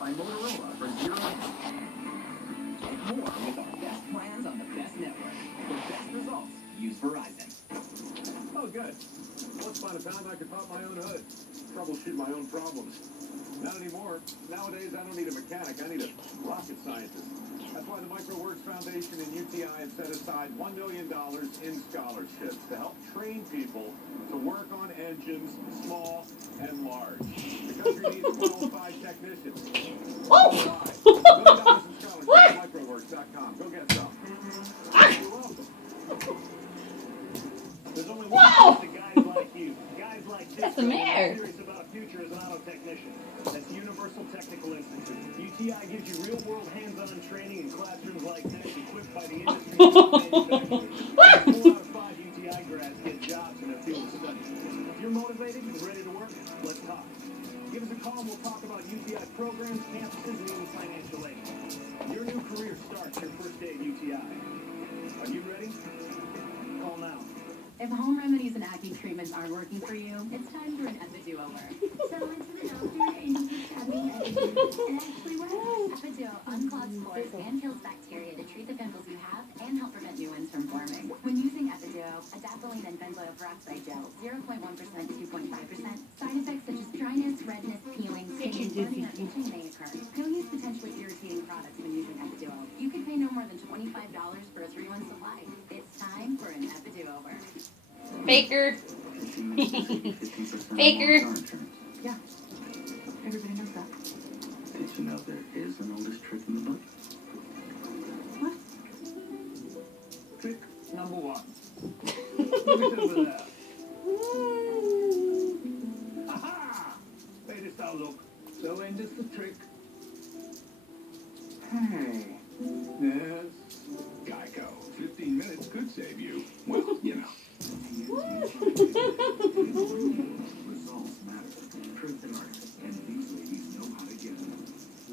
by Motorola for $0. Get more with our best plans on the best network. For best results, use Verizon. Oh, good. Once upon a time, I could pop my own hood, troubleshoot my own problems. Not anymore. Nowadays, I don't need a mechanic. I need a rocket scientist. That's why the MicroWorks Foundation and UTI have set aside $1 million in scholarships to help train people to work on engines, small and large. The country needs qualified technicians. Qualified. $1 million in scholarships at microworks.com. Go get some. You're welcome. There's only one place to guys like you. Guys like this. That's the mayor. Serious about a future as an auto technician. That's Universal Technical Institute. UTI gives you real-world hands-on training in classrooms like this, equipped by the industry manufacturers. 4 out of 5 UTI grads get jobs in their field of study. If you're motivated and ready to work, let's talk. Give us a call and we'll talk about UTI programs, campuses, and even financial aid. Your new career starts your first day at UTI. Are you ready? Call now. If home remedies and acne treatments aren't working for you, it's time for an Epiduo-over. So I went to the doctor and he prescribed me Epiduo. It actually works. Epiduo unclogs pores and kills bacteria to treat the pimples you have and help prevent new ones from forming. When using Epiduo, adapalene and benzoyl peroxide gel, 0.1% to 2.5%, side effects such as dryness, redness, peeling, stinging, burning, or itching may occur. Don't use potentially irritating products when using Epiduo. You could pay no more than $25 for a 3-month supply. It's time for an Epiduo-over. Faker. Faker. Yeah. Everybody knows that. Did you know there is an oldest trick in the book? What? Trick number 1. Look at over there. Aha! Hey, this now look. So ends the trick. Hey. Yes. Geico. 15 minutes could save you. Well, you know. Results matter. Truth and art. And these ladies know how to get them.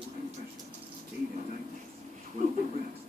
4 confessions, 8 indictments, 12 arrests.